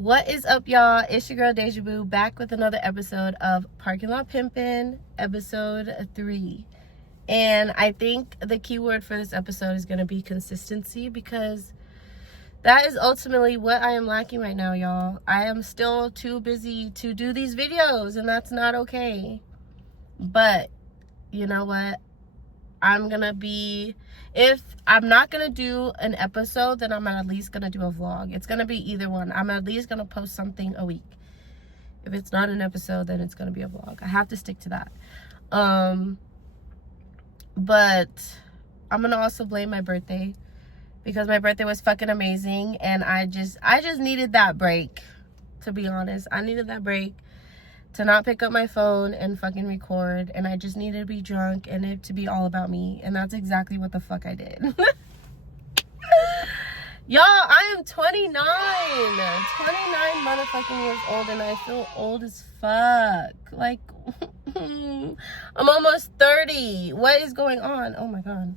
What is up, y'all? It's your girl Deja Boo, back with another episode of Parking Lot Pimpin', episode 3. And I think the keyword for this episode is going to be consistency, because that is ultimately what I am lacking right now, y'all. I am still too busy to do these videos, and that's not okay. But you know what? If I'm not gonna do an episode, then I'm at least gonna do a vlog. It's gonna be either one. I'm at least gonna post something a week. If it's not an episode, then it's gonna be a vlog. I have to stick to that. But I'm gonna also blame my birthday, because my birthday was fucking amazing, and I just needed that break, to be honest. I needed that break to not pick up my phone and fucking record, and I just needed to be drunk and it to be all about me, and that's exactly what the fuck I did. Y'all, I am 29 motherfucking years old, and I feel old as fuck. Like, I'm almost 30. What is going on? Oh my god,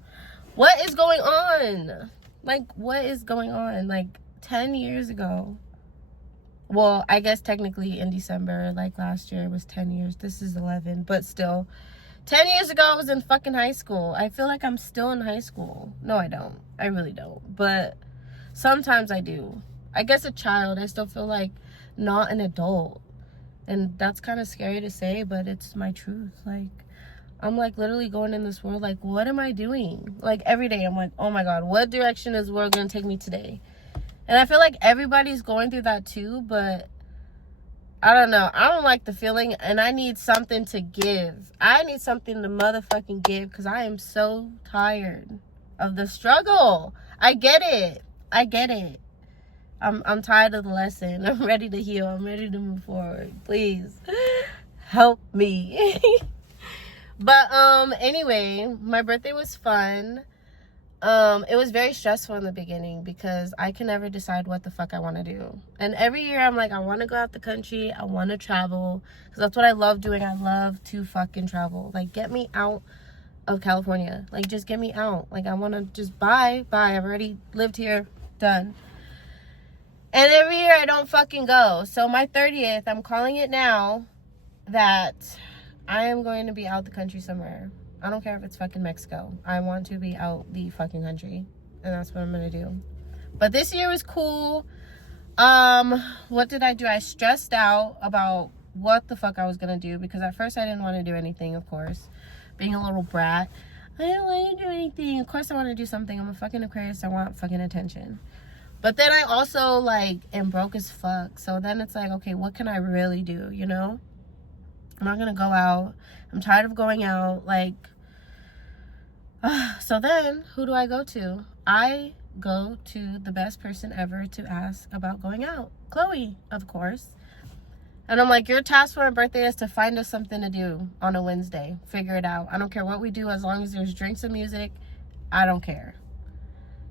what is going on? Like, what is going on? Like, 10 years ago, well, I guess technically in December, like last year, it was 10 years. This is 11, but still. 10 years ago, I was in fucking high school. I feel like I'm still in high school. No, I don't. I really don't. But sometimes I do. I guess a child. I still feel like not an adult. And that's kind of scary to say, but it's my truth. Like, I'm like literally going in this world like, what am I doing? Like, every day I'm like, oh my god, what direction is the world going to take me today? And I feel like everybody's going through that too, but I don't know. I don't like the feeling, and I need something to give. I need something to motherfucking give, because I am so tired of the struggle. I get it. I'm tired of the lesson. I'm ready to heal. I'm ready to move forward. Please help me. But anyway, my birthday was fun. It was very stressful in the beginning, because I can never decide what the fuck I want to do. And every year I'm like, I want to go out the country. I want to travel, because that's what I love doing. I love to fucking travel. Like, get me out of California. Like, just get me out. Like, I want to just bye. I've already lived here. Done. And every year I don't fucking go. So my 30th, I'm calling it now that I am going to be out the country somewhere. I don't care if it's fucking Mexico. I want to be out the fucking country. And that's what I'm going to do. But this year was cool. What did I do? I stressed out about what the fuck I was going to do. Because at first I didn't want to do anything, of course. Being a little brat. I didn't want to do anything. Of course I want to do something. I'm a fucking Aquarius. I want fucking attention. But then I also, like, am broke as fuck. So then it's like, okay, what can I really do, you know? I'm not going to go out. I'm tired of going out. Like, so then, who do I go to? I go to the best person ever to ask about going out. Chloe, of course. And I'm like, your task for my birthday is to find us something to do on a Wednesday. Figure it out. I don't care what we do, as long as there's drinks and music. I don't care.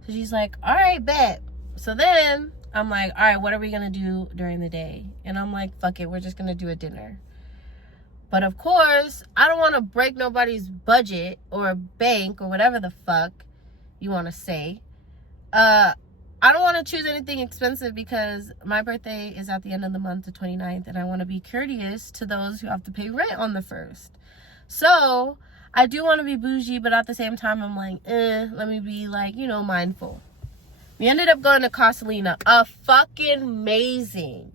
So she's like, all right, bet. So then, I'm like, all right, what are we going to do during the day? And I'm like, fuck it, we're just going to do a dinner. But of course, I don't want to break nobody's budget or bank or whatever the fuck you want to say. I don't want to choose anything expensive, because my birthday is at the end of the month, the 29th, and I want to be courteous to those who have to pay rent on the 1st. So I do want to be bougie, but at the same time, I'm like, let me be, like, you know, mindful. We ended up going to Casalina. A fucking amazing.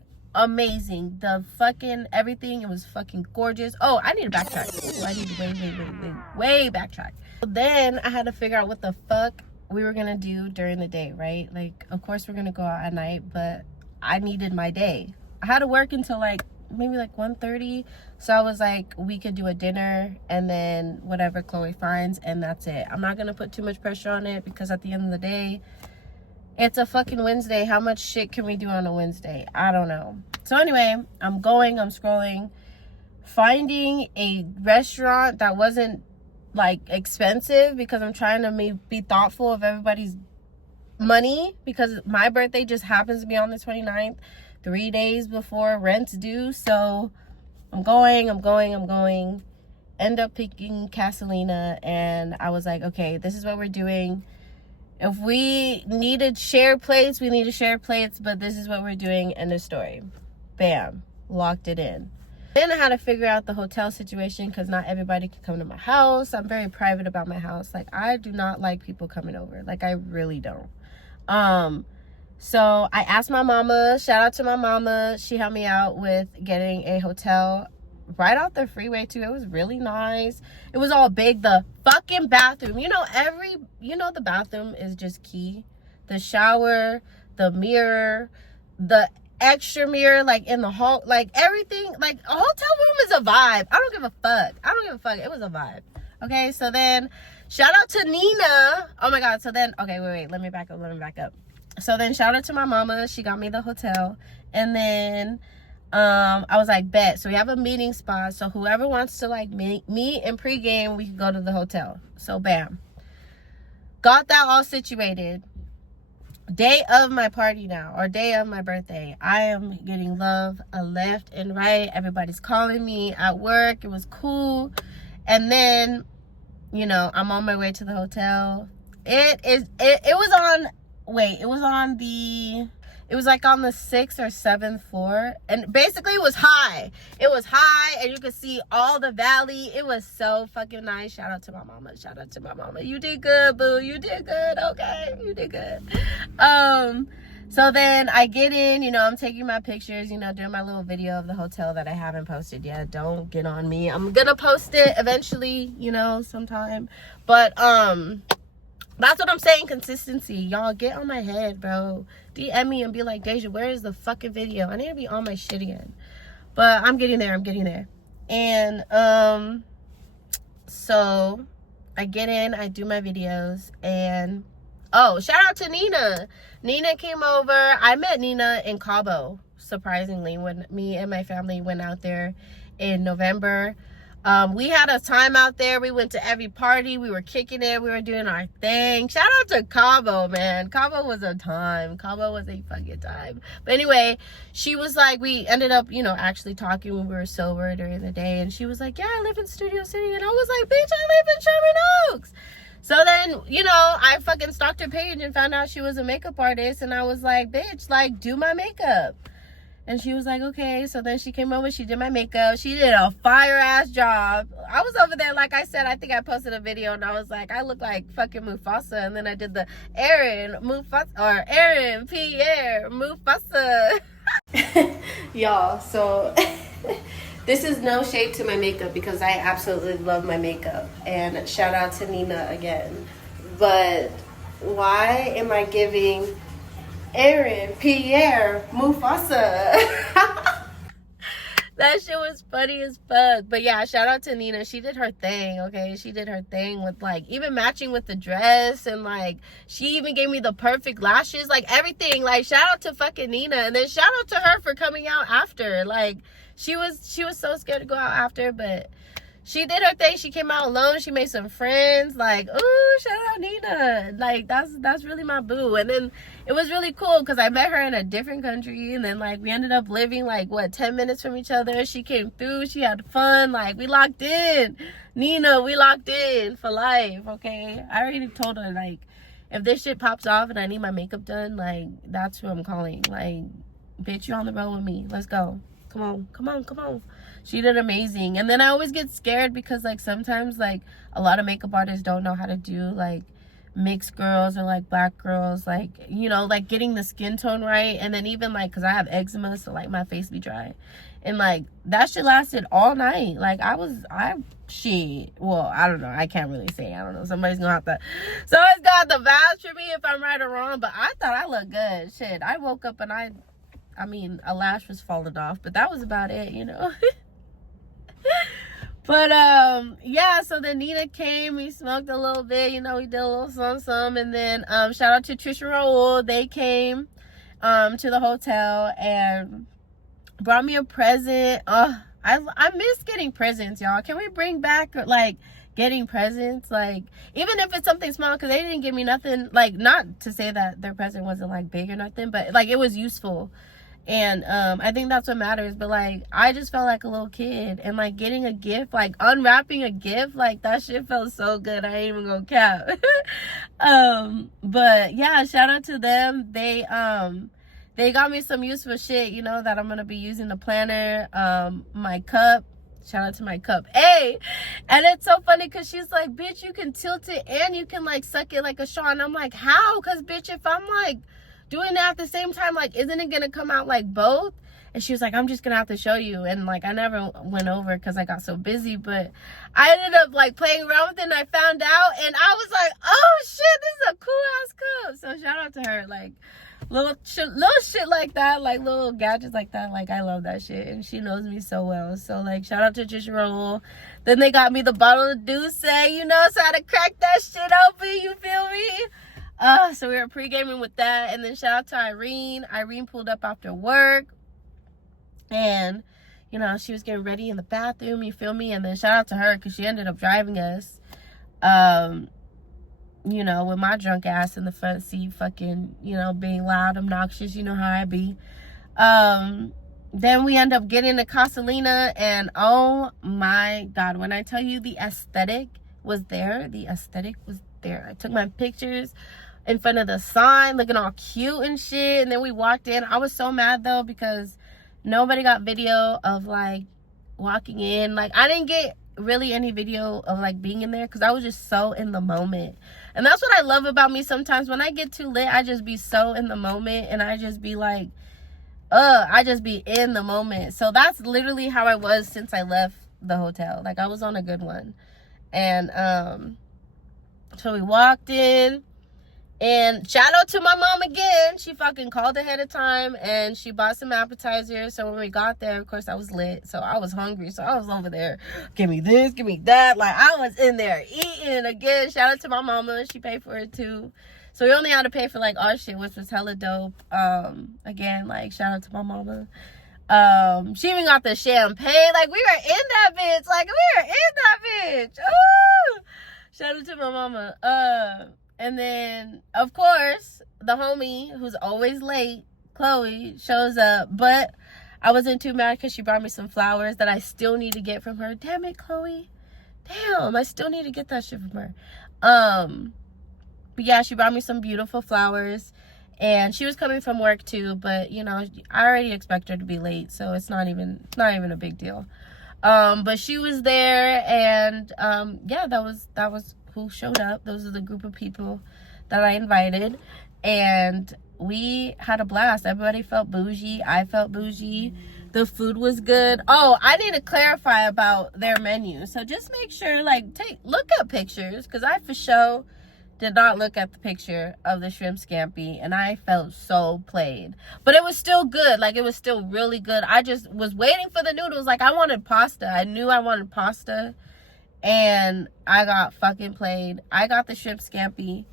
The fucking everything, it was fucking gorgeous. Oh, I need to backtrack. I need to way backtrack. Then I had to figure out what the fuck we were gonna do during the day, right? Like, of course we're gonna go out at night, but I needed my day. I had to work until like maybe like 1:30, so I was like, we could do a dinner and then whatever Chloe finds, and that's it. I'm not gonna put too much pressure on it, because at the end of the day, it's a fucking Wednesday. How much shit can we do on a Wednesday? I don't know. So anyway, I'm scrolling, finding a restaurant that wasn't, like, expensive, because I'm trying to be thoughtful of everybody's money, because my birthday just happens to be on the 29th, 3 days before rent's due. So I'm going. End up picking Casalina, and I was like, okay, this is what we're doing. If we need to share plates, we need to share plates, but this is what we're doing. End of story. Bam. Locked it in. Then I had to figure out the hotel situation because not everybody can come to my house. I'm very private about my house. Like, I do not like people coming over. Like, I really don't. So I asked my mama, shout out to my mama. She helped me out with getting a hotel right off the freeway too. It was really nice. It was all big. The fucking bathroom, the bathroom is just key. The shower, the mirror, the extra mirror, like in the hall, like everything, like a hotel room is a vibe. I don't give a fuck. It was a vibe. Okay, so then shout out to Nina. Oh my god. So then, okay, wait, let me back up. So then shout out to my mama. She got me the hotel. And then I was like, bet. So we have a meeting spot. So whoever wants to like meet and pregame, we can go to the hotel. So bam. Got that all situated. Day of my party now, or day of my birthday, I am getting love left and right. Everybody's calling me at work. It was cool. And then, I'm on my way to the hotel. It was like on the 6th or 7th floor, and basically it was high, and you could see all the valley. It was so fucking nice. Shout out to my mama. You did good, boo. You did good. Okay, you did good. So then I get in, I'm taking my pictures, doing my little video of the hotel that I haven't posted yet. Don't get on me. I'm gonna post it eventually, sometime. But that's what I'm saying, consistency. Y'all get on my head, bro. DM me and be like, Deja, where is the fucking video? I need to be on my shit again. But I'm getting there. And so I get in, I do my videos, and shout out to Nina. Nina came over. I met Nina in Cabo, surprisingly, when me and my family went out there in November. We had a time out there. We went to every party. We were kicking it. We were doing our thing. Shout out to Cabo, man. Cabo was a time. Cabo was a fucking time. But anyway, she was like, we ended up, actually talking when we were sober during the day. And she was like, yeah, I live in Studio City. And I was like, bitch, I live in Sherman Oaks. So then, I fucking stalked her page and found out she was a makeup artist. And I was like, bitch, like, do my makeup. And she was like, okay. So then she came over, she did my makeup. She did a fire-ass job. I was over there, like I said, I think I posted a video, and I was like, I look like fucking Mufasa. And then I did the Aaron Pierre Mufasa. Y'all, so this is no shade to my makeup, because I absolutely love my makeup. And shout out to Nina again. But why am I giving Aaron Pierre Mufasa? That shit was funny as fuck. But yeah, shout out to Nina. She did her thing, okay? She did her thing with, like, even matching with the dress. And, like, she even gave me the perfect lashes. Like, everything. Like, shout out to fucking Nina. And then shout out to her for coming out after. Like, she was so scared to go out after, but she did her thing. She came out alone. She made some friends. Like, ooh, shout out Nina. Like, that's really my boo. And then it was really cool because I met her in a different country. And then, like, we ended up living, like, 10 minutes from each other. She came through. She had fun. Like, we locked in. Nina, we locked in for life, okay? I already told her, like, if this shit pops off and I need my makeup done, like, that's who I'm calling. Like, bitch, you on the road with me. Let's go. Come on. She did amazing. And then I always get scared because, like, sometimes, like, a lot of makeup artists don't know how to do, like, mixed girls or, like, black girls, like, like, getting the skin tone right. And then even, like, because I have eczema, so, like, my face be dry. And, like, that shit lasted all night. Like, I don't know. I can't really say. I don't know. Someone's gonna have to vouch for me if I'm right or wrong. But I thought I looked good. Shit, I woke up and I mean, a lash was falling off, but that was about it, But, yeah, so then Nina came, we smoked a little bit, we did a little some, and then, shout out to Trisha and Raul. They came, to the hotel and brought me a present. I miss getting presents, y'all. Can we bring back, like, getting presents? Like, even if it's something small, because they didn't give me nothing, like, not to say that their present wasn't, like, big or nothing, but, like, it was useful. And I think that's what matters. But like, I just felt like a little kid, and like getting a gift, like unwrapping a gift, like that shit felt so good. I ain't even gonna cap. But yeah, shout out to them. They got me some useful shit, you know, that I'm gonna be using, the planner, my cup. Shout out to my cup. Hey, and it's so funny because she's like, bitch, you can tilt it and you can like suck it like a straw. And I'm like, how? Because bitch, if I'm like doing that at the same time, like, isn't it gonna come out like both? And she was like, I'm just gonna have to show you. And like, I never went over because I got so busy, but I ended up like playing around with it, and I found out, and I was like, oh shit, this is a cool ass cup. So shout out to her. Like, little shit like that, like little gadgets like that, like I love that shit, and she knows me so well. So like, shout out to Trisha Roll. Then they got me the bottle of Douce, you know, so I had to crack that shit open, you feel me? So we were pre-gaming with that. And then shout out to Irene. Irene pulled up after work, and you know, she was getting ready in the bathroom, you feel me? And then shout out to her because she ended up driving us, you know, with my drunk ass in the front seat, fucking, you know, being loud, obnoxious, you know how I be. Then we end up getting to Casalina, and oh my God, when I tell you the aesthetic was there, I took my pictures in front of the sign, looking all cute and shit, and then we walked in. I was so mad though, because nobody got video of like walking in. Like, I didn't get really any video of like being in there because I was just so in the moment. And that's what I love about me sometimes. When I get too lit, I just be so in the moment, and I just be like, I just be in the moment. So that's literally how I was since I left the hotel. Like, I was on a good one. And so we walked in, and shout out to my mom again. She fucking called ahead of time, and she bought some appetizers. So when we got there, of course, I was lit, so I was hungry. So I was over there, give me this, give me that. Like, I was in there eating again. Shout out to my mama. She paid for it too. So we only had to pay for like our shit, which was hella dope. Again, like, shout out to my mama. She even got the champagne. Like, we were in that bitch. Like, we were in that bitch. Ooh! Shout out to my mama. And then, of course, the homie who's always late, Chloe, shows up. But I wasn't too mad because she brought me some flowers that I still need to get from her. Damn it, Chloe. Damn, I still need to get that shit from her. But yeah, she brought me some beautiful flowers. And she was coming from work too. But, you know, I already expect her to be late. So it's not even a big deal. But she was there. And, yeah, that was who showed up. Those are the group of people that I invited, and we had a blast. Everybody felt bougie. I felt bougie. The food was good. Oh, I need to clarify about their menu. So just make sure, like, look at pictures, because I for sure did not look at the picture of the shrimp scampi, and I felt so played. But it was still good. Like, it was still really good. I just was waiting for the noodles. Like, I wanted pasta. I knew I wanted pasta. And I got fucking played. I got the shrimp scampi,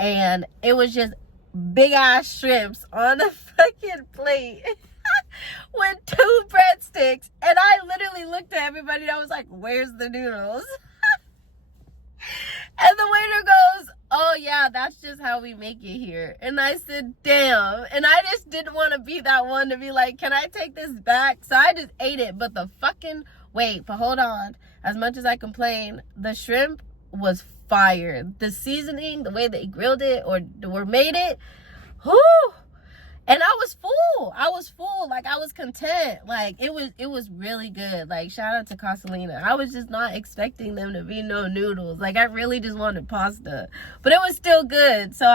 and it was just big ass shrimps on a fucking plate with 2 breadsticks. And I literally looked at everybody, and I was like, where's the noodles? And the waiter goes, oh yeah, that's just how we make it here. And I said, damn. And I just didn't want to be that one to be like, can I take this back? So I just ate it. But hold on. As much as I complain, the shrimp was fire. The seasoning, the way they grilled it or made it, whoo! And I was full. Like, I was content. Like, it was really good. Like, shout out to Casalina. I was just not expecting them to be no noodles. Like, I really just wanted pasta. But it was still good. So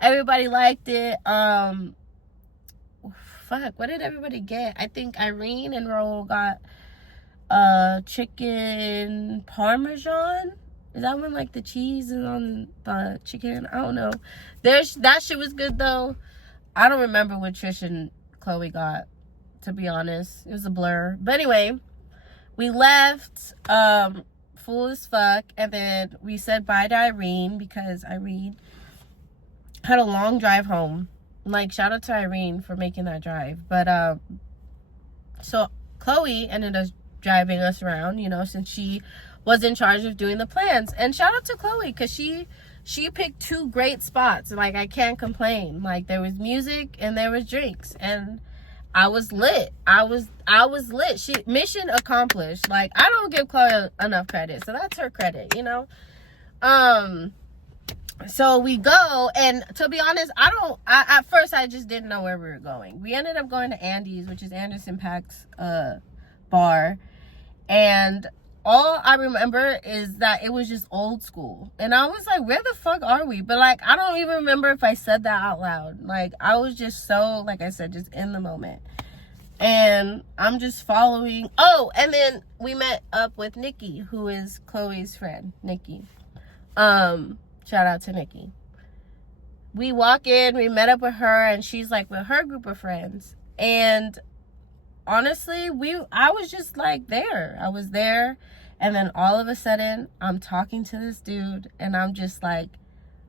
everybody liked it. What did everybody get? I think Irene and Raul got chicken parmesan. Is that when like the cheese is on the chicken? I don't know. That shit was good though. I don't remember what Trish and Chloe got, to be honest. It was a blur. But anyway, we left full as fuck, and then we said bye to Irene because Irene had a long drive home. Like, shout out to Irene for making that drive. But so Chloe ended up driving us around, since she was in charge of doing the plans. And shout out to Chloe, because she she picked 2 great spots. Like, I can't complain. Like, there was music and there was drinks, and I was lit. I was lit. She mission accomplished. Like, I don't give Chloe enough credit, so that's her credit, you know. So we go, and to be honest, at first I just didn't know where we were going. We ended up going to Andy's, which is Anderson .Paak's bar, and all I remember is that it was just old school, and I was like, where the fuck are we? But like, I don't even remember if I said that out loud. Like, I was just so, like I said, just in the moment, and I'm just following. Oh, and then we met up with Nikki, who is Chloe's friend. Nikki, shout out to Nikki. We walk in, we met up with her, and she's like with her group of friends. And honestly, I was just like there. I was there, and then all of a sudden, I'm talking to this dude, and I'm just like,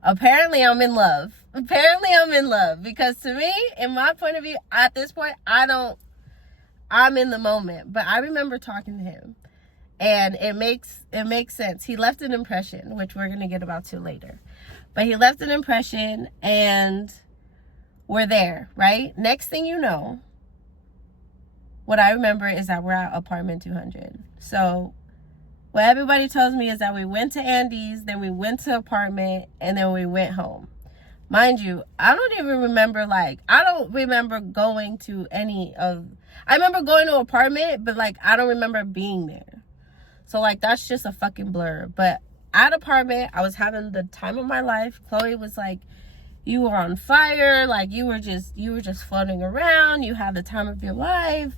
apparently I'm in love. Apparently I'm in love. Because to me, in my point of view, at this point, I'm in the moment. But I remember talking to him. And it makes sense. He left an impression, which we're going to get about to later. But he left an impression, and we're there, right? Next thing you know, what I remember is that we're at apartment 200. So what everybody tells me is that we went to Andy's, then we went to apartment, and then we went home. Mind you, I don't even remember, like, I don't remember going to I remember going to apartment, but like, I don't remember being there. So, like, that's just a fucking blur. But at apartment, I was having the time of my life. Chloe was like, you were on fire. Like, you were just floating around. You had the time of your life.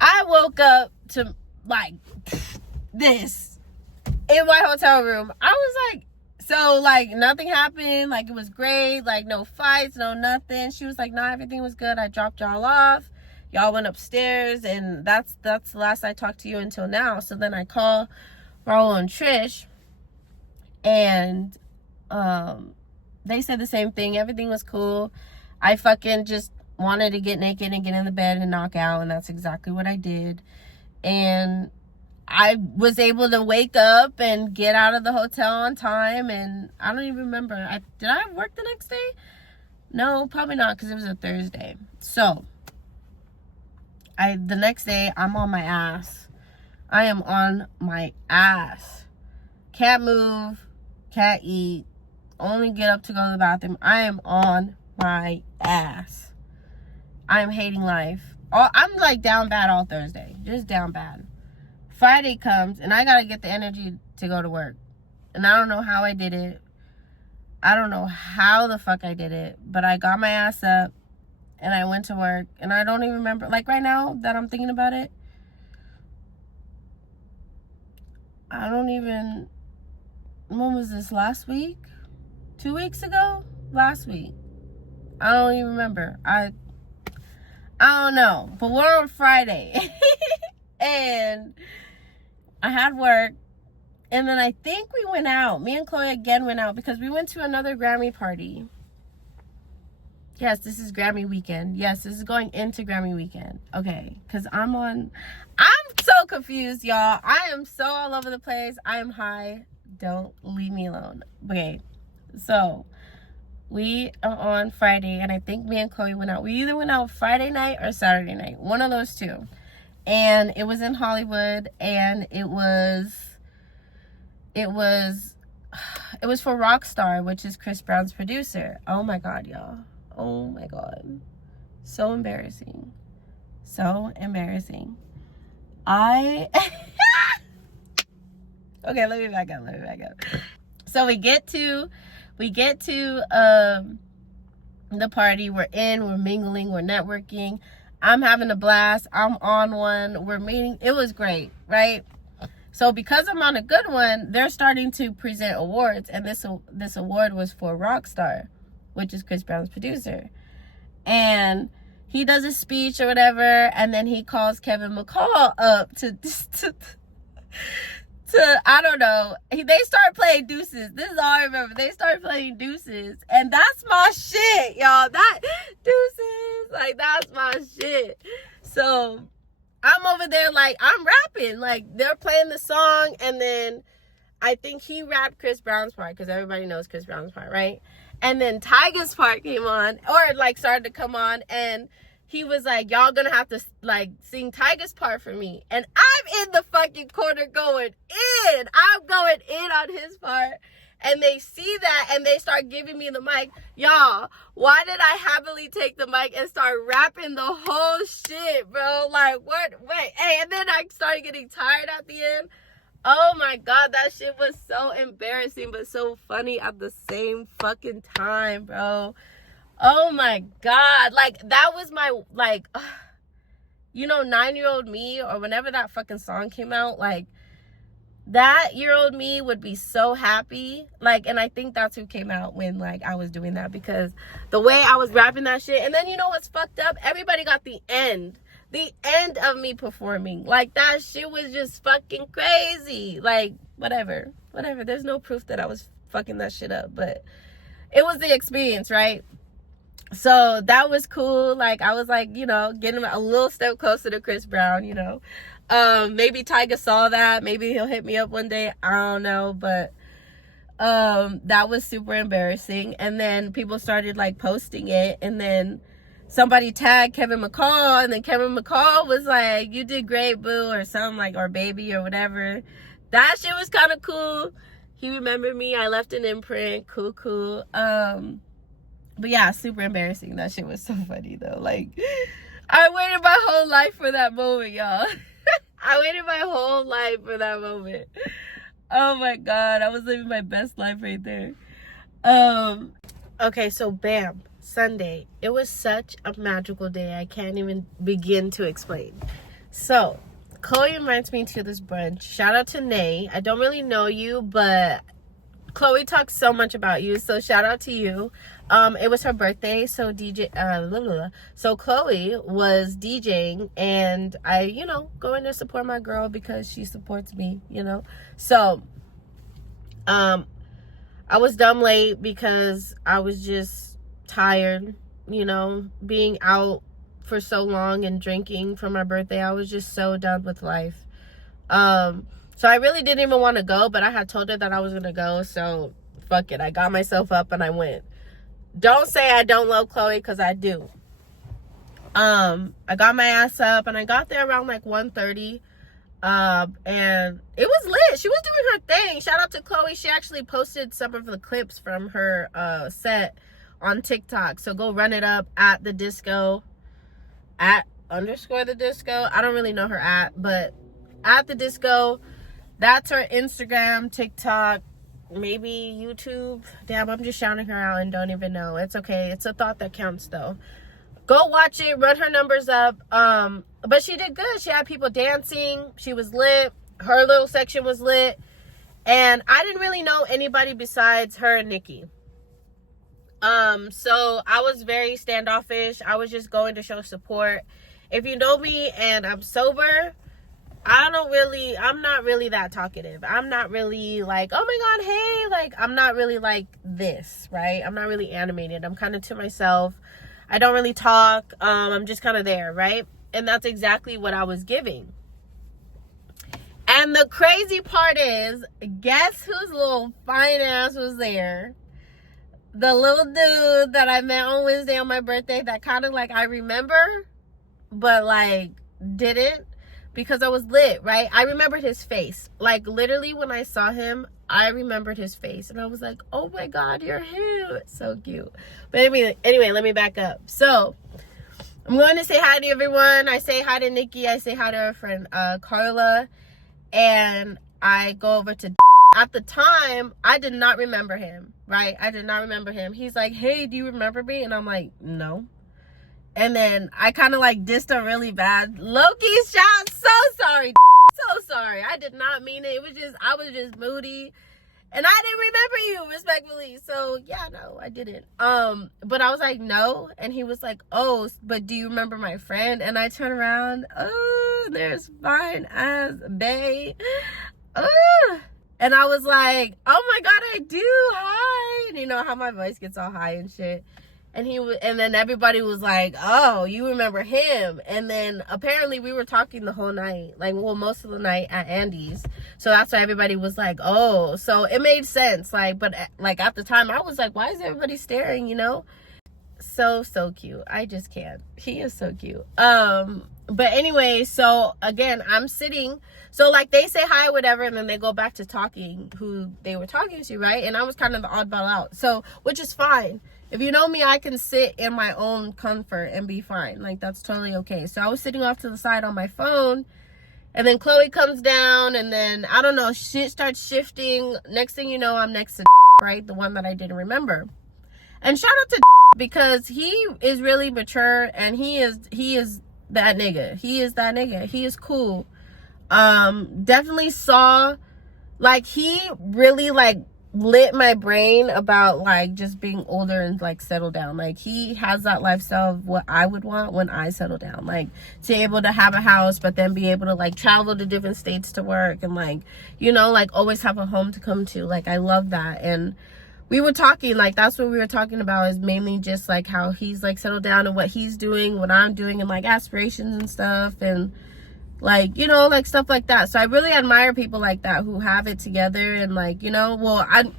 I woke up to, like, this in my hotel room. I was like, so, like, nothing happened. Like, it was great. Like, no fights, no nothing. She was like, nah, everything was good. I dropped y'all off. Y'all went upstairs, and that's the last I talked to you until now. So then I call Raul and Trish, and they said the same thing. Everything was cool. I fucking just wanted to get naked and get in the bed and knock out, and that's exactly what I did. And I was able to wake up and get out of the hotel on time, and I don't even remember. Did I work the next day? No, probably not, because it was a Thursday. So the next day, I'm on my ass. I am on my ass. Can't move, can't eat, only get up to go to the bathroom. I am on my ass. I am hating life. I'm like down bad all Thursday. Just down bad. Friday comes, and I gotta get the energy to go to work. And I don't know how I did it. I don't know how the fuck I did it. But I got my ass up, and I went to work, and I don't even remember. Like, right now that I'm thinking about it, I don't even, when was this, last week? 2 weeks ago? Last week. I don't even remember. I don't know. But we're on Friday. And I had work. And then I think we went out. Me and Chloe again went out because we went to another Grammy party. Yes, this is Grammy weekend. Yes, this is going into Grammy weekend. Okay, because I'm so confused, y'all. I am so all over the place. I am high. Don't leave me alone. Okay, so we are on Friday, and I think me and Chloe went out. We either went out Friday night or Saturday night. One of those two. And it was in Hollywood, and it was for Rockstar, which is Chris Brown's producer. Oh my God, y'all. Oh my God. So embarrassing. So embarrassing. Okay, let me back up. So we get to the party. We're mingling, we're networking. I'm having a blast. I'm on one. We're meeting. It was great, right? So because I'm on a good one, they're starting to present awards, and this award was for Rockstar, which is Chris Brown's producer. And he does a speech or whatever, and then he calls Kevin McCall up to I don't know. They start playing Deuces. This is all I remember. They start playing Deuces, and that's my shit, y'all. That Deuces, like, that's my shit. So I'm over there, like, I'm rapping. Like, they're playing the song, and then I think he rapped Chris Brown's part because everybody knows Chris Brown's part, right? And then Tyga's part came on, or like started to come on, and he was like, y'all gonna have to like sing Tyga's part for me. And I'm in the fucking corner going in. I'm going in on his part. And they see that and they start giving me the mic. Y'all, why did I happily take the mic and start rapping the whole shit, bro? Like, what? Wait, hey, and then I started getting tired at the end. Oh my God, that shit was so embarrassing, but so funny at the same fucking time, bro. Oh my God. Like, that was my, like, you know, 9-year-old me, or whenever that fucking song came out, like, that year-old me would be so happy. Like, and I think that's who came out when, like, I was doing that, because the way I was rapping that shit. And then, you know what's fucked up? Everybody got the end of me performing. Like, that shit was just fucking crazy. Like, whatever. There's no proof that I was fucking that shit up, but it was the experience, right? So that was cool. Like, I was like, you know, getting a little step closer to Chris Brown, you know. Maybe Tyga saw that. Maybe he'll hit me up one day. I don't know. But that was super embarrassing. And then people started like posting it. And then somebody tagged Kevin McCall. And then Kevin McCall was like, you did great, boo, or something, like, or baby, or whatever. That shit was kind of cool. He remembered me. I left an imprint. Cool. But yeah, super embarrassing. That shit was so funny though. Like, I waited my whole life for that moment, y'all. I waited my whole life for that moment. Oh my God, I was living my best life right there. Okay, so bam, Sunday. It was such a magical day. I can't even begin to explain. So, Chloe invites me to this brunch. Shout out to Nay. I don't really know you, but Chloe talks so much about you, so shout out to you. It was her birthday, so so Chloe was DJing, and I, you know, going to support my girl because she supports me, you know. So, I was dumb late because I was just tired, you know, being out for so long and drinking for my birthday. I was just so done with life. So I really didn't even want to go, but I had told her that I was going to go, so fuck it. I got myself up and I went. Don't say I don't love Chloe, because I do. I got my ass up and I got there around like 1:30. And it was lit. She was doing her thing. Shout out to Chloe. She actually posted some of the clips from her set on TikTok. So go run it up at the disco, @_the disco. I don't really know her but at the disco. That's her Instagram, TikTok, maybe YouTube. Damn, I'm just shouting her out and don't even know. It's okay. It's a thought that counts though. Go watch it, run her numbers up. But she did good. She had people dancing. She was lit. Her little section was lit. And I didn't really know anybody besides her and Nikki. So I was very standoffish. I was just going to show support. If you know me and I'm sober, I'm not really that talkative. I'm not really like, oh my God, hey, like, I'm not really like this, right? I'm not really animated. I'm kind of to myself. I don't really talk. I'm just kind of there, right? And that's exactly what I was giving. And the crazy part is, guess whose little fine ass was there? The little dude that I met on Wednesday on my birthday that kind of like I remember, but like didn't. Because I was lit, right? I remembered his face. Like, literally, when I saw him, I remembered his face. And I was like, oh, my God, you're him. It's so cute. But anyway, let me back up. So, I'm going to say hi to everyone. I say hi to Nikki. I say hi to her friend, Carla. And I go over to... At the time, I did not remember him, right? I did not remember him. He's like, hey, do you remember me? And I'm like, no. And then I kind of like dissed her really bad. Loki's shot. So sorry. So sorry. I did not mean it. I was just moody. And I didn't remember you, respectfully. So yeah, no, I didn't. But I was like, no. And he was like, oh, but do you remember my friend? And I turn around. Oh, there's fine as bae. And I was like, oh my God, I do. Hi. And you know how my voice gets all high and shit. And then everybody was like, oh, you remember him. And then apparently we were talking the whole night, like, well, most of the night at Andy's. So that's why everybody was like, oh. So it made sense, like, but like at the time I was like, why is everybody staring, you know? So cute. I just can't. He is so cute. But anyway, so again, I'm sitting, so like they say hi, whatever, and then they go back to talking who they were talking to, right? And I was kind of the oddball out, so, which is fine. If you know me, I can sit in my own comfort and be fine. Like, that's totally okay. So I was sitting off to the side on my phone, and then Chloe comes down, and then, I don't know, shit starts shifting. Next thing you know, I'm next to right? The one that I didn't remember. And shout out to because he is really mature, and he is that nigga. He is that nigga. He is cool. Definitely saw, like, he really, like, lit my brain about, like, just being older and, like, settle down. Like, he has that lifestyle of what I would want when I settle down, like, to be able to have a house, but then be able to, like, travel to different states to work, and, like, you know, like, always have a home to come to. Like, I love that. And we were talking, like, that's what we were talking about, is mainly just, like, how he's, like, settled down and what he's doing, what I'm doing, and, like, aspirations and stuff, and, like, you know, like, stuff like that. So I really admire people like that who have it together, and, like, you know, well, I'm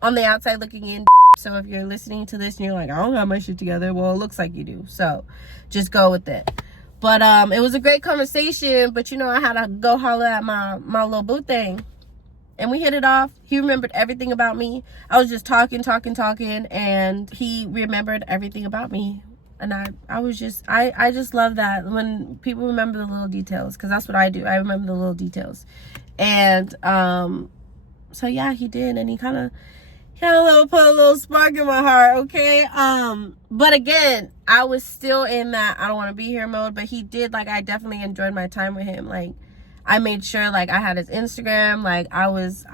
on the outside looking in, so if you're listening to this and you're like, I don't have my shit together, well, it looks like you do, so just go with it. But it was a great conversation, but, you know, I had to go holler at my little boo thing, and we hit it off. He remembered everything about me. I was just talking, and he remembered everything about me. And I just love that when people remember the little details, because that's what I do. I remember the little details. And so yeah, he did, and he kind of put a little spark in my heart, okay? But again, I was still in that I don't want to be here mode, but he did, like, I definitely enjoyed my time with him. Like, I made sure, like, I had his Instagram, like, I was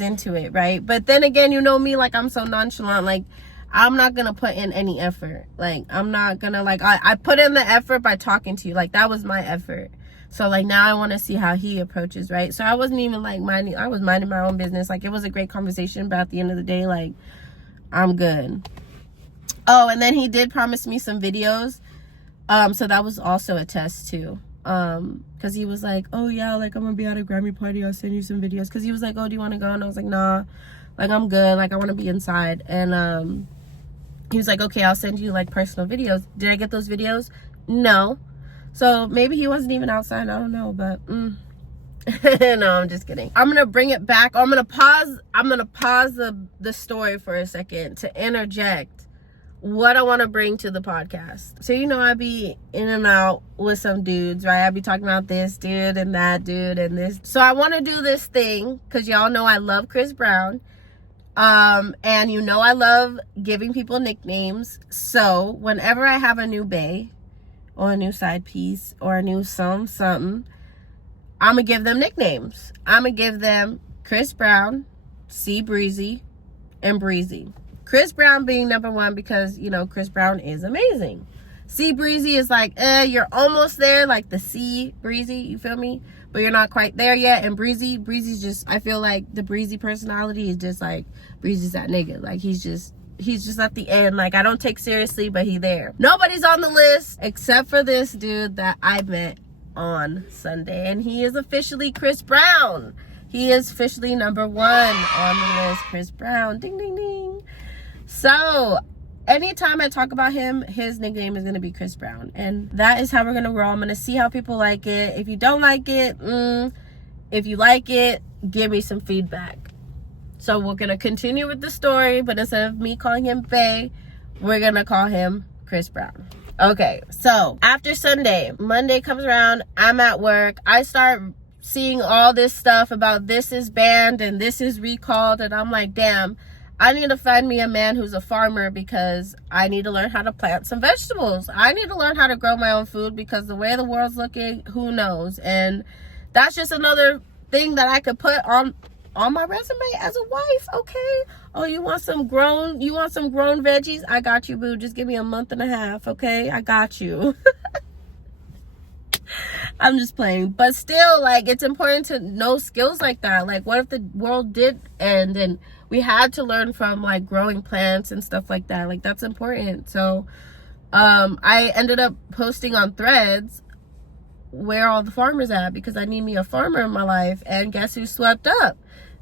into it, right? But then again, you know me, like, I'm so nonchalant, like, I'm not gonna put in any effort. Like, I'm not gonna, like, I put in the effort by talking to you. Like, that was my effort. So, like, now I want to see how he approaches, right? So I wasn't even, like, I was minding my own business. Like, it was a great conversation, but at the end of the day, like, I'm good. Oh, and then he did promise me some videos. So that was also a test too. Because he was like, oh yeah, like, I'm gonna be at a Grammy party, I'll send you some videos. Because he was like, oh, do you want to go? And I was like, nah, like, I'm good, like, I want to be inside. And he was like, okay, I'll send you, like, personal videos. Did I get those videos? No. So maybe he wasn't even outside, I don't know, but no, I'm just kidding. I'm gonna bring it back. I'm gonna pause the story for a second to interject what I want to bring to the podcast. So, you know, I be in and out with some dudes, right? I be talking about this dude and that dude and this. So I want to do this thing because y'all know I love Chris Brown. And you know I love giving people nicknames. So whenever I have a new bae or a new side piece or a new something, I'm gonna give them nicknames. I'm gonna give them Chris Brown, C Breezy, and Breezy. Chris Brown being number one because, you know, Chris Brown is amazing. C Breezy is like, you're almost there, like the C Breezy, you feel me? But you're not quite there yet. And Breezy's just, I feel like the Breezy personality is just like, Breezy's that nigga. Like, he's just at the end. Like, I don't take seriously, but he there. Nobody's on the list except for this dude that I met on Sunday. And he is officially Chris Brown. He is officially number one on the list, Chris Brown. Ding, ding, ding. So, anytime I talk about him, his nickname is going to be Chris Brown. And that is how we're going to roll. I'm going to see how people like it. If you don't like it, if you like it, give me some feedback. So, we're going to continue with the story, but instead of me calling him Faye, we're going to call him Chris Brown. Okay, so after Sunday, Monday comes around, I'm at work. I start seeing all this stuff about this is banned and this is recalled, and I'm like, damn, I need to find me a man who's a farmer because I need to learn how to plant some vegetables. I need to learn how to grow my own food because the way the world's looking, who knows? And that's just another thing that I could put on my resume as a wife, okay? Oh, you want some grown veggies? I got you, boo. Just give me a month and a half, okay? I got you. I'm just playing. But still, like, it's important to know skills like that. Like, what if the world did end, and we had to learn from like growing plants and stuff like that. Like that's important. So I ended up posting on Threads where all the farmers at, because I need me a farmer in my life. And guess who swept up?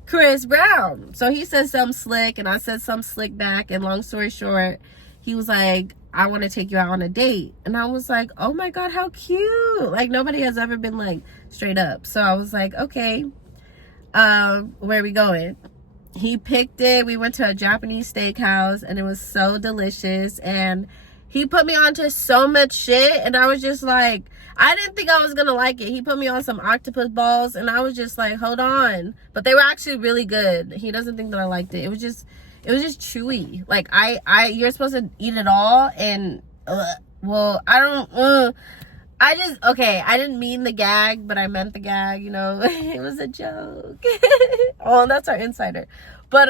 Chris Brown. So he said something slick and I said something slick back, and long story short, he was like, I want to take you out on a date. And I was like, oh my god, how cute. Like nobody has ever been like straight up. So I was like, okay, where are we going? He picked it. We went to a Japanese steakhouse and it was so delicious, and he put me onto so much shit, and I was just like, I didn't think I was gonna like it. He put me on some octopus balls and I was just like, hold on. But they were actually really good. He doesn't think that I liked it. It was just chewy. Like you're supposed to eat it all, and well, I don't okay, I didn't mean the gag, but I meant the gag, you know. It was a joke. Oh, that's our insider. But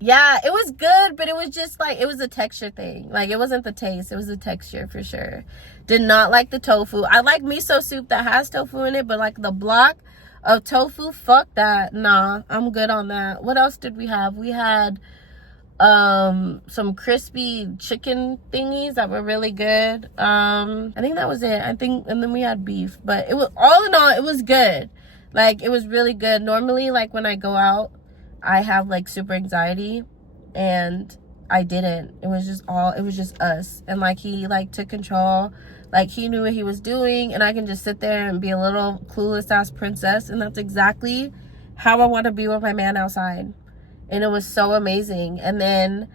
yeah, it was good, but it was just like, it was a texture thing. Like it wasn't the taste, it was the texture for sure. Did not like the tofu. I like miso soup that has tofu in it, but like the block of tofu, fuck that. Nah, I'm good on that. What else did we have? We had some crispy chicken thingies that were really good. I think that was it. I think, and then we had beef, but it was, all in all, it was good. Like it was really good. Normally, like when I go out, I have like super anxiety, and I didn't. It was just us. And like he like took control. Like he knew what he was doing, and I can just sit there and be a little clueless ass princess, and that's exactly how I want to be with my man outside. And it was so amazing. And then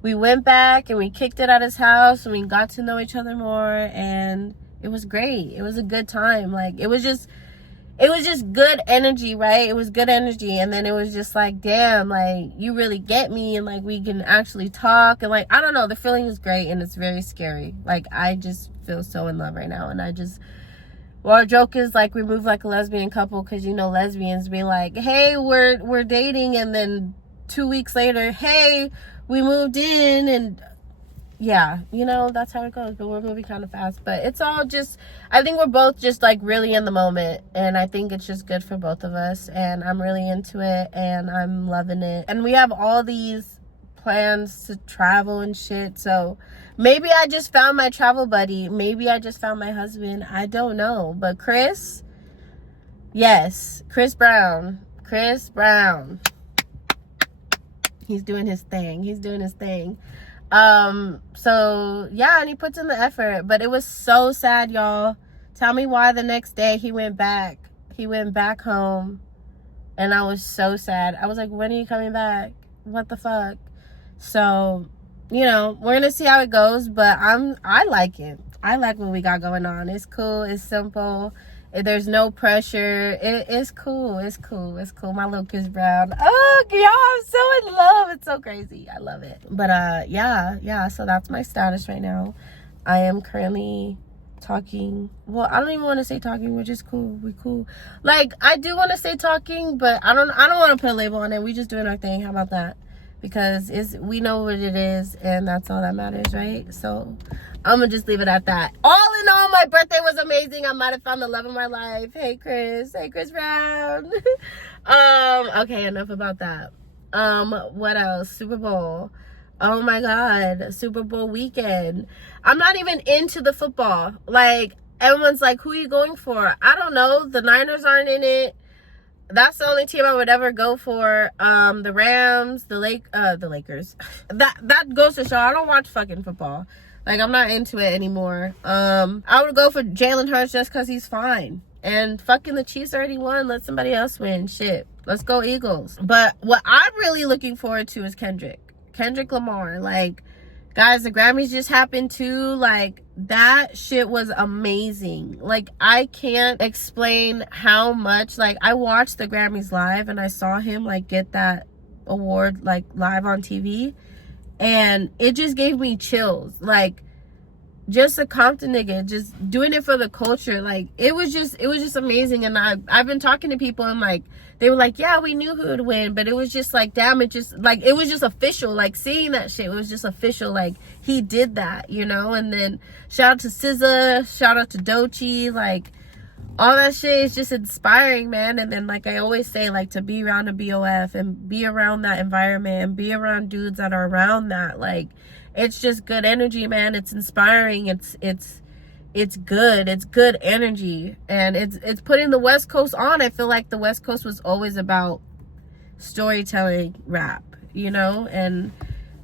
we went back and we kicked it at his house, and we got to know each other more, and it was great. It was a good time. Like it was just good energy, right? It was good energy. And then it was just like, damn, like you really get me, and like we can actually talk, and like I don't know, the feeling is great, and it's very scary. Like I just feel so in love right now. And our joke is like we move like a lesbian couple, because you know lesbians be like, hey, we're dating, and then 2 weeks later, hey, we moved in. And yeah, you know, that's how it goes. But we're moving kind of fast. But it's all just, I think we're both just like really in the moment, and I think it's just good for both of us, and I'm really into it, and I'm loving it. And we have all these plans to travel and shit. So maybe I just found my travel buddy, maybe I just found my husband, I don't know. But Chris Brown, he's doing his thing. So yeah, and he puts in the effort. But it was so sad, y'all. Tell me why the next day he went back home, and I was so sad. I was like, when are you coming back? What the fuck? So, you know, we're gonna see how it goes, but I like it. I like what we got going on. It's cool, it's simple, there's no pressure. It's cool. My little Chris Brown. Oh, y'all, I'm so in love. It's so crazy. I love it. But yeah, so that's my status right now. I am currently talking. Well, I don't even want to say talking. We're just cool. We cool. Like, I do want to say talking, but I don't want to put a label on it. We just doing our thing. How about that? Because we know what it is, and that's all that matters, right? So I'm gonna just leave it at that. All in all, my birthday was amazing. I might have found the love of my life. Hey Chris Brown. Okay, enough about that. What else? Super Bowl. Oh my god, Super Bowl weekend. I'm not even into the football. Like, everyone's like, who are you going for? I don't know. The Niners aren't in it. That's the only team I would ever go for. The Rams, the Lakers. That goes to show I don't watch fucking football. Like, I'm not into it anymore. I would go for Jalen Hurts just because he's fine. And fucking the Chiefs already won. Let somebody else win. Shit. Let's go Eagles. But what I'm really looking forward to is Kendrick Lamar. Like, guys, the Grammys just happened too. Like, that shit was amazing. Like, I can't explain how much. Like, I watched the Grammys live, and I saw him like get that award like live on TV, and it just gave me chills. Like, just a Compton nigga just doing it for the culture. Like, it was just amazing. And I've been talking to people, and like, they were like, yeah, we knew who would win, but it was just like, damn, it just like, it was just official. Like, seeing that shit, it was just official. Like, he did that, you know. And then shout out to SZA, shout out to Doechii. Like, all that shit is just inspiring, man. And then, like I always say, like, to be around a BOF and be around that environment and be around dudes that are around that, like, it's just good energy, man. It's inspiring. It's good. It's good energy, and it's putting the West Coast on. I feel like the West Coast was always about storytelling rap, you know, and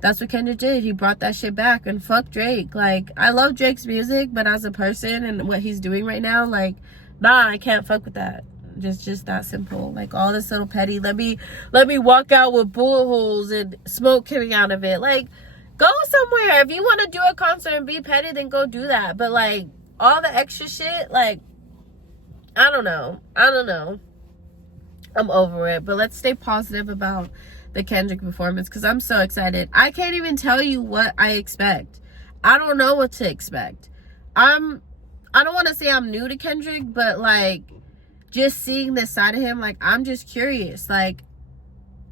that's what Kendrick did. He brought that shit back, and fuck Drake. Like, I love Drake's music, but as a person and what he's doing right now, like, nah, I can't fuck with that. Just that simple. Like, all this little petty, let me walk out with bullet holes and smoke coming out of it. Like, go somewhere. If you want to do a concert and be petty, then go do that. But, like, all the extra shit, like, I don't know. I'm over it. But let's stay positive about the Kendrick performance, because I'm so excited. I can't even tell you what I expect. I don't know what to expect. I don't want to say I'm new to Kendrick, but, like, just seeing this side of him, like, I'm just curious. Like,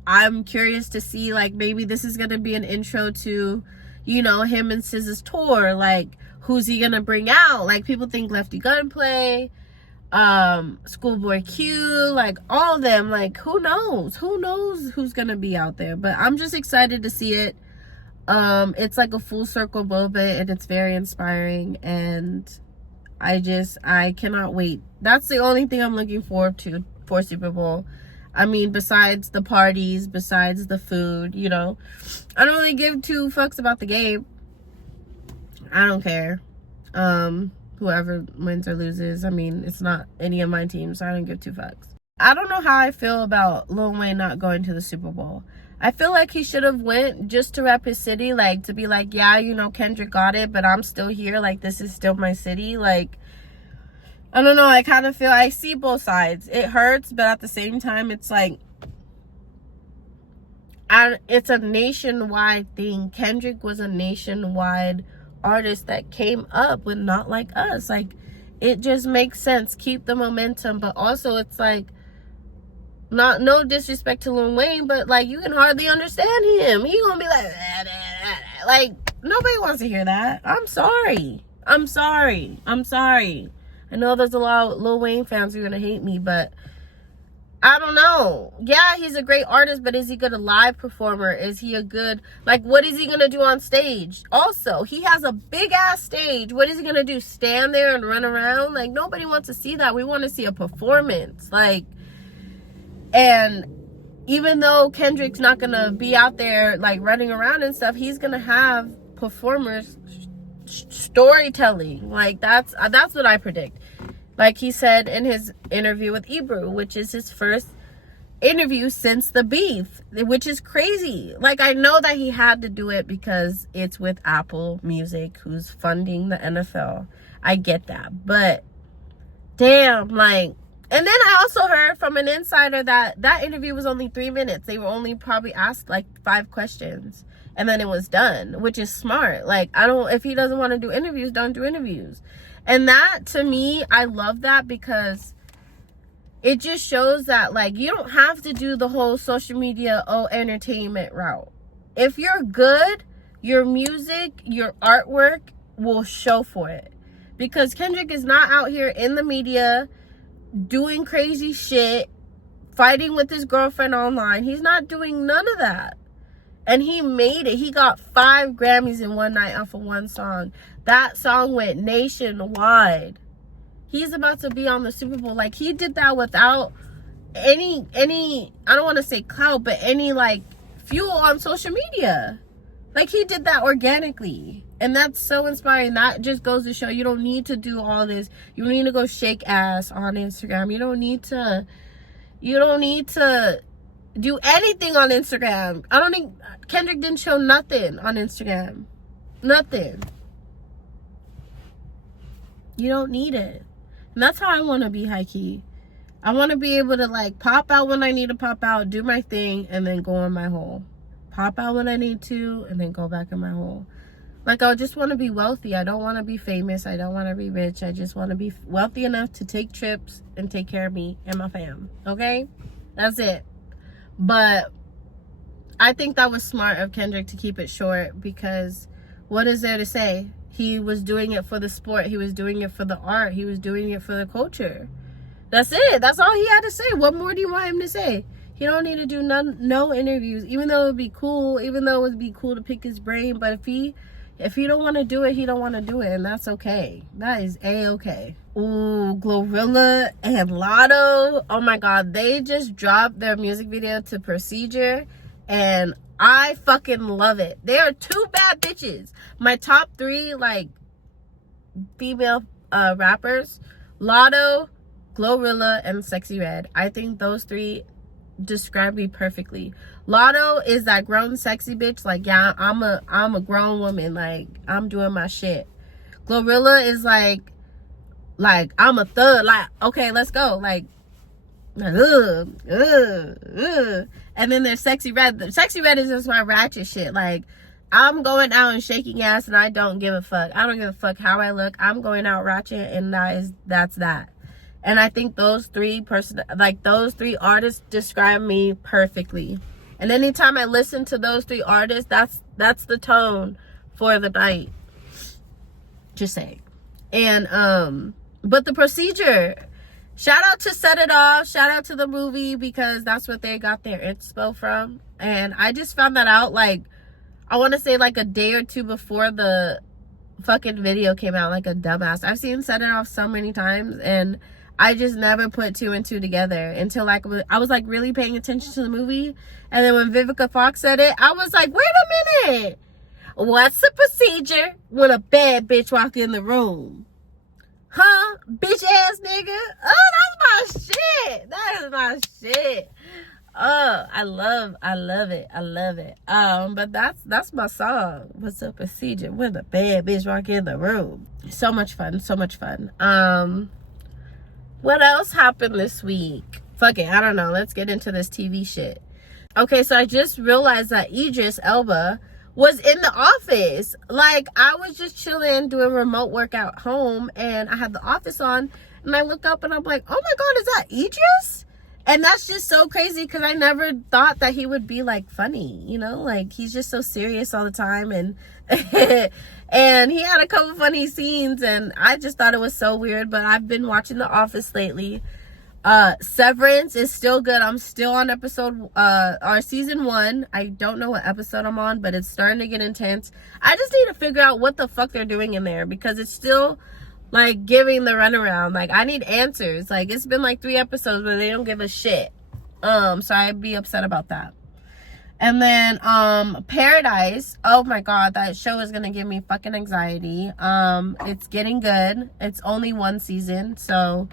I'm curious to see, like, maybe this is gonna be an intro to, you know, him and SZA's tour. Like, who's he gonna bring out? Like, people think Lefty Gunplay, Schoolboy Q, like, all of them. Like, who knows who's gonna be out there? But I'm just excited to see it. It's like a full circle moment, and it's very inspiring, and I cannot wait. That's the only thing I'm looking forward to for Super Bowl. I mean, besides the parties, besides the food, you know, I don't really give two fucks about the game. I don't care. Whoever wins or loses, I mean, it's not any of my teams, so I don't give two fucks. I don't know how I feel about Lil Wayne not going to the Super Bowl. I feel like he should have went just to rep his city, like, to be like, yeah, you know, Kendrick got it, but I'm still here. Like, this is still my city. Like, I don't know. I kind of feel, I see both sides. It hurts, but at the same time, it's like, it's a nationwide thing. Kendrick was a nationwide artist that came up with Not Like Us. Like, it just makes sense. Keep the momentum, but also it's like, no disrespect to Lil Wayne, but, like, you can hardly understand him. He gonna be like, nobody wants to hear that. I'm sorry. I know there's a lot of Lil Wayne fans who are gonna hate me, but I don't know. Yeah, he's a great artist, but is he good a live performer? Is he a good, like, what is he gonna do on stage? Also, he has a big ass stage. What is he gonna do? Stand there and run around? Like, nobody wants to see that. We want to see a performance. Like, and even though Kendrick's not gonna be out there, like, running around and stuff, he's gonna have performers storytelling. Like, that's what I predict. Like he said in his interview with Ebru, which is his first interview since the beef, which is crazy. Like, I know that he had to do it because it's with Apple Music, who's funding the NFL. I get that, but damn, like. And then I also heard from an insider that interview was only 3 minutes. They were only probably asked like 5 questions, and then it was done, which is smart. Like, if he doesn't want to do interviews, don't do interviews. And that, to me, I love that, because it just shows that, like, you don't have to do the whole social media, entertainment route. If you're good, your music, your artwork will show for it. Because Kendrick is not out here in the media doing crazy shit, fighting with his girlfriend online. He's not doing none of that. And he made it. He got 5 Grammys in one night off of one song. That song went nationwide. He's about to be on the Super Bowl. Like, he did that without any I don't want to say clout, but any, like, fuel on social media. Like, he did that organically. And that's so inspiring. That just goes to show you don't need to do all this. You don't need to go shake ass on Instagram. You don't need to do anything on Instagram. I don't think Kendrick didn't show nothing on Instagram. Nothing. You don't need it. And that's how I want to be, high key. I want to be able to, like, pop out when I need to pop out, do my thing, and then go in my hole. Pop out when I need to, and then go back in my hole. Like, I just want to be wealthy. I don't want to be famous. I don't want to be rich. I just want to be wealthy enough to take trips and take care of me and my fam. Okay? That's it. But I think that was smart of Kendrick to keep it short, because what is there to say? He was doing it for the sport. He was doing it for the art. He was doing it for the culture. That's it. That's all he had to say. What more do you want him to say? He don't need to do no interviews, even though it would be cool, to pick his brain. But if he don't want to do it, he don't want to do it, and that's okay. That is A-okay. Ooh, Glorilla and Latto. Oh my God, they just dropped their music video to Procedure, and I fucking love it. They are two bad bitches. My top 3 like female rappers: Latto, Glorilla, and Sexy Red. I think those 3 describe me perfectly. Latto is that grown sexy bitch, like, yeah, I'm a grown woman, like, I'm doing my shit. Glorilla is like I'm a thug, like, okay, let's go, like, and then there's Sexy Red. Sexy Red is just my ratchet shit, like, I'm going out and shaking ass, and I don't give a fuck. I don't give a fuck how I look. I'm going out ratchet, and that's that. And I think those 3 artists describe me perfectly. And anytime I listen to those 3 artists, that's the tone for the night. Just saying. And but the Procedure, shout out to Set It Off, shout out to the movie, because that's what they got their inspo from. And I just found that out, like, I want to say like a day or 2 before the fucking video came out, like a dumbass. I've seen Set It Off so many times, and I just never put 2 and 2 together until like I was like really paying attention to the movie. And then when Vivica Fox said it, I was like, wait a minute, what's the procedure when a bad bitch walk in the room? Huh? Bitch ass nigga? Oh, that's my shit. That is my shit. Oh, I love it. But that's my song. What's the procedure when a bad bitch walk in the room? So much fun. What else happened this week? Fuck it, I don't know. Let's get into this TV shit. Okay, so I just realized that Idris Elba was in the office. Like, I was just chilling, doing remote work at home, and I had the office on, and I look up and I'm like, oh my God, is that Idris? And that's just so crazy, because I never thought that he would be like funny, you know, like he's just so serious all the time. And and he had a couple funny scenes, and I just thought it was so weird. But I've been watching The Office lately. Severance is still good. I'm still on season 1. I don't know what episode I'm on, but it's starting to get intense. I just need to figure out what the fuck they're doing in there, because it's still like giving the runaround. Like, I need answers. Like, it's been like 3 episodes, but they don't give a shit. So I'd be upset about that. And then Paradise, oh my God, that show is gonna give me fucking anxiety. It's getting good. It's only 1 season, so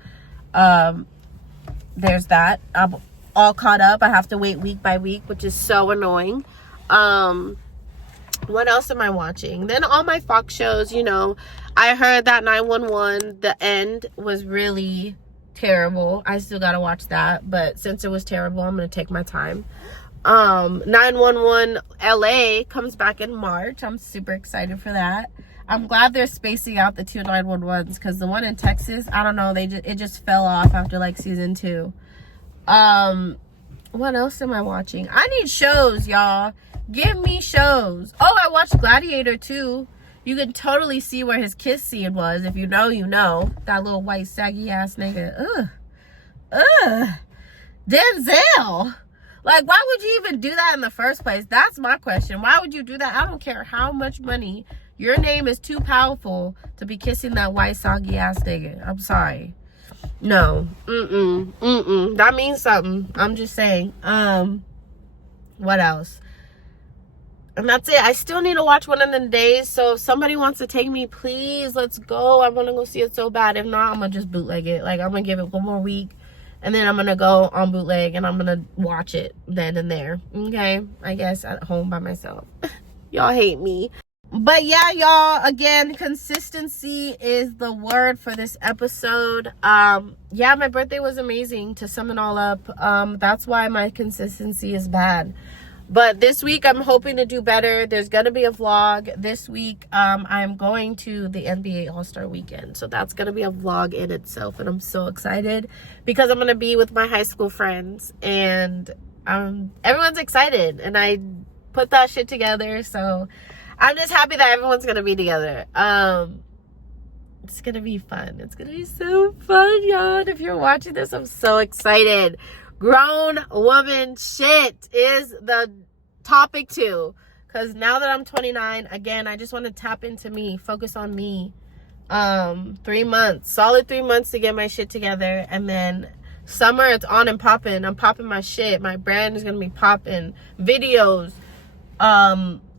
there's that. I'm all caught up. I have to wait week by week, which is so annoying. What else am I watching? Then all my Fox shows, you know, I heard that 911, the end was really terrible. I still gotta watch that, but since it was terrible, I'm gonna take my time. 911 LA comes back in March. I'm super excited for that. I'm glad they're spacing out the 2 911s, because the one in Texas, I don't know, it just fell off after like season 2. What else am I watching? I need shows, y'all. Give me shows. Oh, I watched Gladiator 2. You can totally see where his kiss scene was. If you know, you know. That little white saggy ass nigga. Ugh. Denzel. Like, why would you even do that in the first place? That's my question. Why would you do that? I don't care how much money. Your name is too powerful to be kissing that white soggy ass nigga. I'm sorry. No. That means something. I'm just saying. What else? And that's it. I still need to watch One of Them Days. So if somebody wants to take me, please, let's go. I want to go see it so bad. If not, I'm going to just bootleg it. Like, I'm going to give it 1 more week. And then I'm going to go on bootleg. And I'm going to watch it then and there. Okay? I guess at home by myself. Y'all hate me. But yeah, y'all, again, consistency is the word for this episode. Yeah, my birthday was amazing. To sum it all up, that's why my consistency is bad. But this week, I'm hoping to do better. There's going to be a vlog. This week, I'm going to the NBA All-Star Weekend. So that's going to be a vlog in itself. And I'm so excited because I'm going to be with my high school friends. And everyone's excited. And I put that shit together. So I'm just happy that everyone's going to be together. It's gonna be fun. It's gonna be so fun, y'all. And if you're watching this, I'm so excited. Grown woman shit is the topic too. Because now that I'm 29, again, I just want to tap into me, focus on me. 3 months, solid 3 months to get my shit together, and then summer, it's on and popping. I'm popping my shit. My brand is gonna be popping. Videos,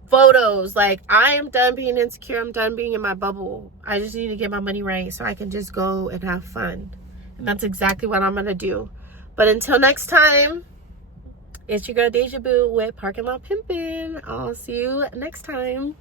photos. Like, I am done being insecure. I'm done being in my bubble. I just need to get my money right so I can just go and have fun. And that's exactly what I'm gonna do. But until next time, it's your girl Deja Boo with Parking Lot Pimpin'. I'll see you next time.